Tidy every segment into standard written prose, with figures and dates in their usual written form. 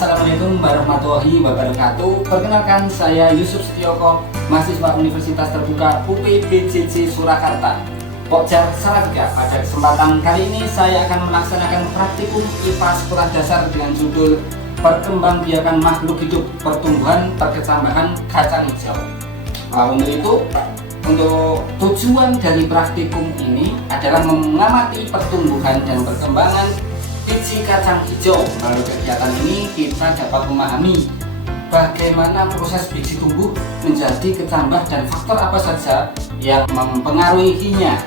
Assalamualaikum warahmatullahi wabarakatuh. Perkenalkan, saya Yusuf Setioko, mahasiswa Universitas Terbuka UPBJJ Surakarta, Pokjar Salatiga. Pada kesempatan kali ini saya akan melaksanakan praktikum IPA Sekolah Dasar dengan judul Perkembangbiakan Makhluk Hidup Pertumbuhan Perkecambahan Kacang Hijau. Untuk tujuan dari praktikum ini adalah mengamati pertumbuhan dan perkembangan biji kacang hijau. Melalui kegiatan ini kita dapat memahami bagaimana proses biji tumbuh menjadi kecambah dan faktor apa saja yang mempengaruhinya.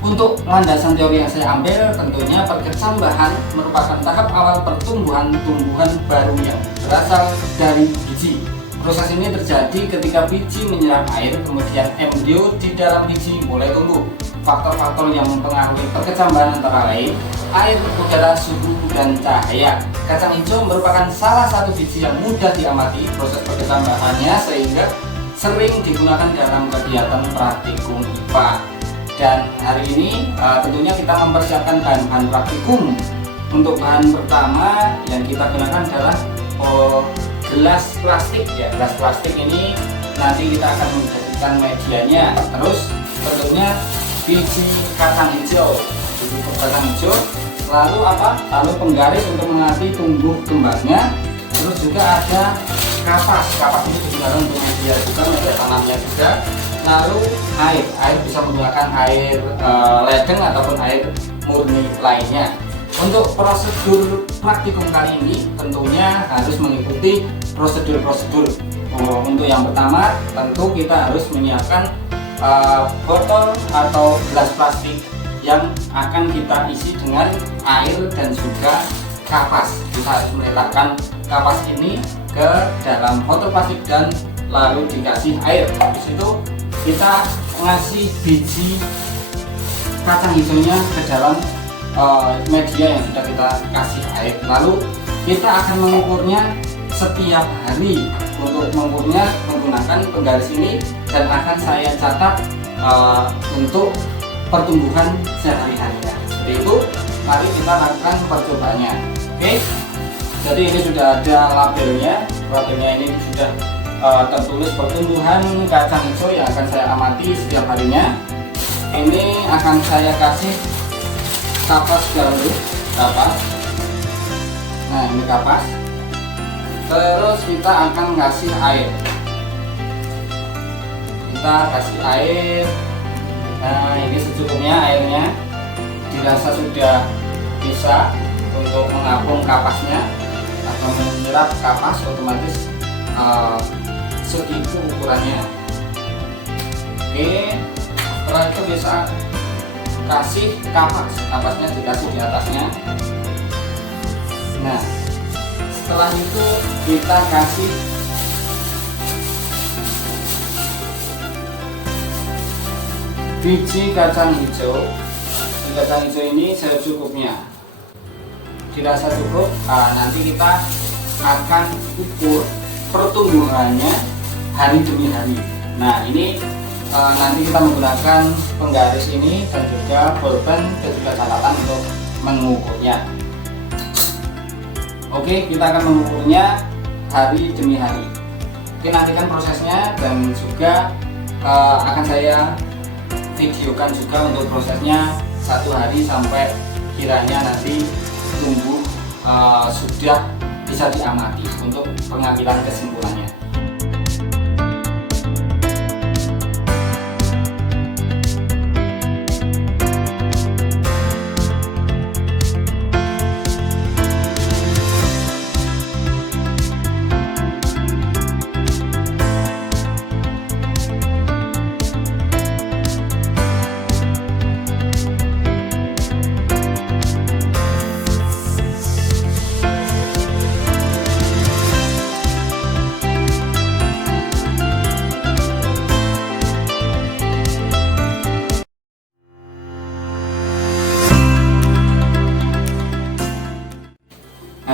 Untuk landasan teori yang saya ambil, tentunya perkecambahan merupakan tahap awal pertumbuhan tumbuhan baru yang berasal dari biji. Proses ini terjadi ketika biji menyerap air, kemudian embrio di dalam biji mulai tumbuh. Faktor-faktor yang mempengaruhi perkecambahan antara lain air, udara, suhu, dan cahaya. Kacang hijau merupakan salah satu biji yang mudah diamati proses perkecambahannya, sehingga sering digunakan dalam kegiatan praktikum IPA. Dan hari ini tentunya kita mempersiapkan bahan-bahan praktikum. Untuk bahan pertama yang kita gunakan adalah gelas plastik ya. Gelas plastik ini nanti kita akan menjadikan medianya. Terus tentunya biji kacang hijau, lalu penggaris untuk mengamati tumbuh kembangnya. Terus juga ada kapas ini digunakan untuk media juga, media tanamnya juga. Lalu air bisa menggunakan air ledeng ataupun air murni lainnya. Untuk prosedur praktikum kali ini tentunya harus mengikuti prosedur. Untuk yang pertama tentu kita harus menyiapkan botol atau gelas plastik yang akan kita isi dengan air dan juga kapas. Kita harus meletakkan kapas ini ke dalam botol plastik dan lalu dikasih air. Habis itu kita ngasih biji kacang hijaunya ke dalam media yang sudah kita kasih air. Lalu kita akan mengukurnya setiap hari. Untuk mengukurnya menggunakan penggaris ini dan akan saya catat untuk pertumbuhan sehari-harinya. Seperti itu, mari kita lakukan percobaannya. Oke, jadi ini sudah ada labelnya. Labelnya ini sudah tertulis pertumbuhan kacang hijau yang akan saya amati setiap harinya. Ini akan saya kasih kapas dahulu, kapas. Nah, ini kapas. Terus kita akan kasih air. Kita kasih air. Nah, ini secukupnya airnya. Dirasa sudah bisa untuk mengapung kapasnya atau menyerap kapas, otomatis segitu ukurannya. Oke, setelah itu bisa kasih kapasnya dikasih di atasnya. Nah, setelah itu kita kasih biji kacang hijau. Biji kacang hijau ini secukupnya, dirasa cukup. Nanti kita akan ukur pertumbuhannya hari demi hari. Nah, ini nanti kita menggunakan penggaris ini dan juga pulpen dan juga catatan untuk mengukurnya. Oke, kita akan mengukurnya hari demi hari. Oke, nantikan prosesnya dan juga akan saya videokan juga untuk prosesnya 1 hari sampai kiranya nanti tumbuh sudah bisa diamati untuk pengambilan kesimpulannya.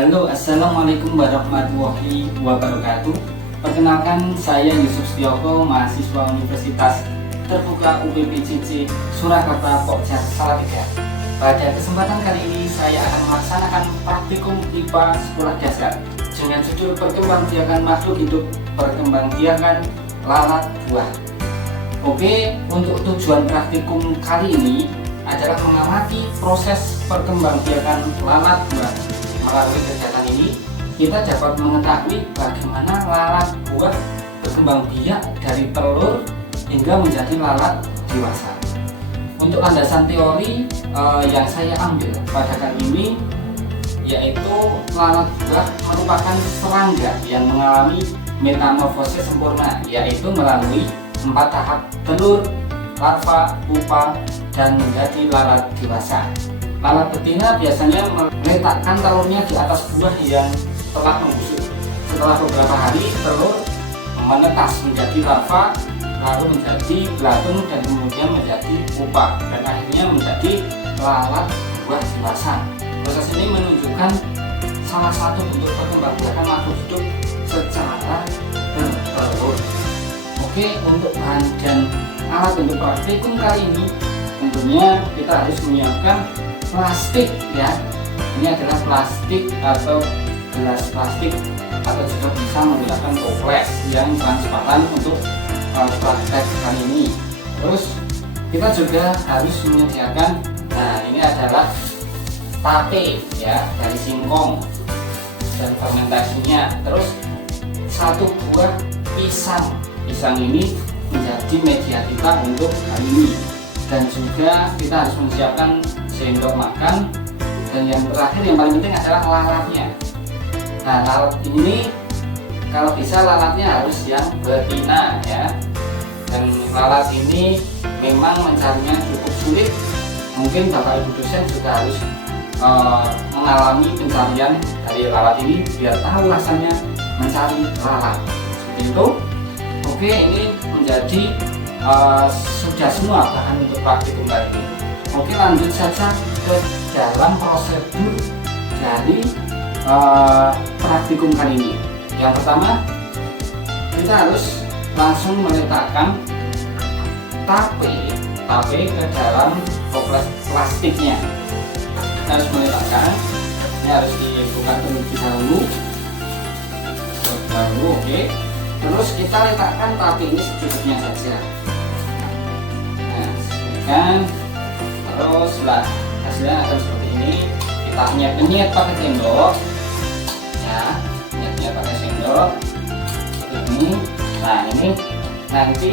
Halo, assalamualaikum warahmatullahi wabarakatuh. Perkenalkan, saya Yusuf Setioko, mahasiswa Universitas Terbuka UPBJJ Surakarta, Pokjar Salatiga. Pada kesempatan kali ini saya akan melaksanakan praktikum IPA Sekolah Dasar dengan judul perkembangbiakan makhluk hidup, perkembangbiakan lalat buah. Oke, untuk tujuan praktikum kali ini adalah mengamati proses perkembangbiakan lalat buah. Melalui kegiatan ini, kita dapat mengetahui bagaimana lalat buah berkembang biak dari telur hingga menjadi lalat dewasa. Untuk landasan teori yang saya ambil pada kali ini, yaitu lalat buah merupakan serangga yang mengalami metamorfosis sempurna, yaitu melalui 4 tahap: telur, larva, pupa, dan menjadi lalat dewasa. Lalat betina biasanya meletakkan telurnya di atas buah yang telah membusuk. Setelah beberapa hari, telur menetas menjadi larva, lalu menjadi belatung, dan kemudian menjadi pupa, dan akhirnya menjadi lalat buah dewasa. Proses ini menunjukkan salah satu bentuk perkembangbiakan makhluk hidup secara bertelur. Oke, untuk bahan dan alat untuk praktikum kali ini tentunya kita harus menyiapkan plastik ya. Ini adalah plastik atau gelas plastik, atau juga bisa menggunakan toples yang transparan untuk praktek kali ini. Terus kita juga harus menyediakan, nah ini adalah tape ya dari singkong dan fermentasinya. Terus 1 buah pisang. Pisang ini menjadi media kita untuk kali ini. Dan juga kita harus menyiapkan sendok makan. Dan yang terakhir yang paling penting adalah lalatnya. Nah, lalat ini kalau bisa lalatnya harus yang betina ya. Dan lalat ini memang mencarinya cukup sulit. Mungkin Bapak Ibu dosen juga harus mengalami pencarian dari lalat ini biar tahu rasanya mencari lalat. Seperti itu. Oke, ini menjadi sudah semua bahan untuk praktikum kali ini. Oke, lanjut saja ke dalam prosedur dari praktikum kali ini. Yang pertama, kita harus langsung meletakkan tape ke dalam toples plastiknya. Kita harus meletakkan, ini harus dibuka terlebih dahulu. Oke. Terus kita letakkan tape ini secukupnya saja. Nah, kan terus lah hasilnya akan seperti ini. Kita nyet pakai sendok ya, nyet pakai sendok seperti ini. Nah, ini nanti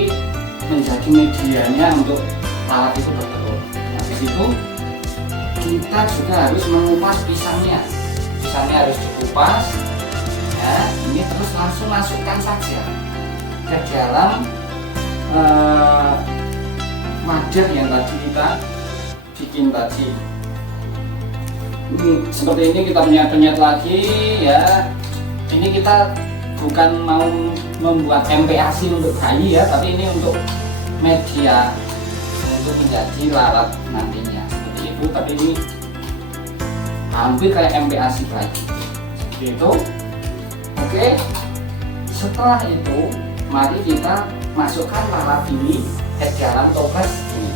menjadi medianya untuk lalat itu bertelur. Nah, di situ kita juga harus mengupas pisangnya. Pisangnya harus dikupas ya. Ini terus langsung masukkan saja ke dalam wadah yang tadi kita bikin tadi. Seperti ini kita penyet lagi ya. Ini kita bukan mau membuat MPASI untuk bayi ya, tapi ini untuk media untuk menjadi lalat nantinya seperti itu. Tapi ini hampir kayak MPASI bayi seperti itu. Oke, setelah itu mari kita masukkan lalat ini ke dalam toples ini.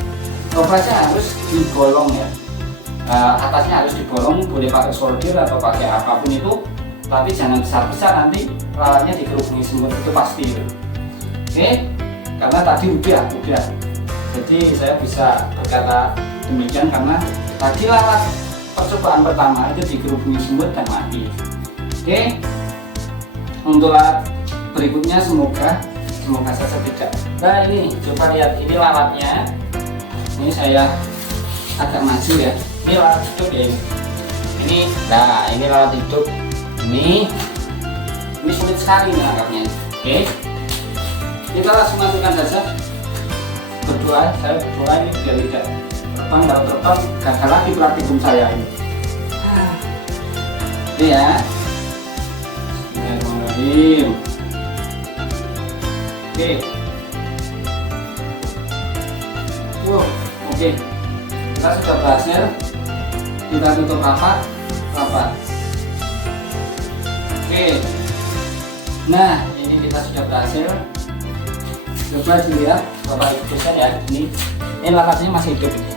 Toplesnya harus dibolong ya. Atasnya harus dibolong, boleh pakai sortir atau pakai apapun itu, tapi jangan besar-besar, nanti lalatnya dikerubungi semut itu pasti. Oke, karena tadi udah. Jadi saya bisa berkata demikian karena tadi lalat percobaan pertama itu dikerubungi semut dan mati. Oke, untuk lalat berikutnya semoga saja tidak. Nah, ini coba lihat, ini lalatnya. Ini saya agak maju ya. Ini lalat hidup ya. Ini lalat hidup. Ini sulit sekali menangkapnya. Oke, kita langsung masukkan saja. Saya berdoa ini biar tidak terbang. Kalau terbang gagal lagi praktikum saya ini. Ini ya. Bismillahirrahmanirrahim. Oke. Oke. Kita sudah berhasil. Kita tutup rapat. Oke. Nah, ini kita sudah berhasil. Coba dilihat Bapak Ibu dosen ya. Ini lalatnya masih hidup ini.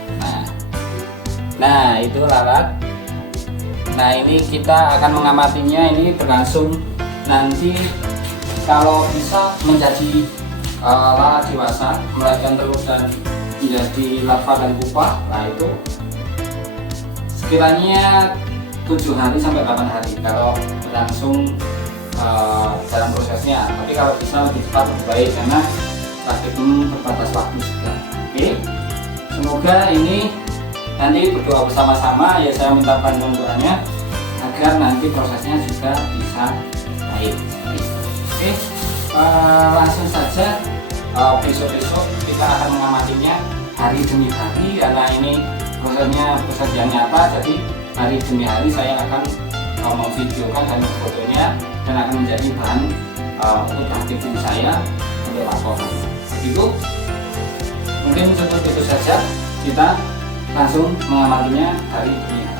Nah, itu lalat. Nah, ini kita akan mengamatinya ini berlangsung nanti kalau bisa menjadi lala dewasa, melahirkan telur dan menjadi larva dan pupa. Nah itu sekiranya 7 hari sampai 8 hari kalau berlangsung dalam prosesnya. Tapi kalau bisa lebih cepat lebih baik karena praktikum terbatas waktu juga. Oke, semoga ini nanti berdoa bersama-sama ya, saya minta bantuan doanya agar nanti prosesnya juga bisa baik. Oke, langsung saja besok-besok kita akan mengamatinya hari demi hari karena ini prosesnya proses yang nyata. Jadi hari demi hari saya akan memvideokan dan fotonya dan akan menjadi bahan untuk praktikum saya untuk laporan. Begitu, mungkin seperti itu saja, kita langsung mengamatinya hari demi hari.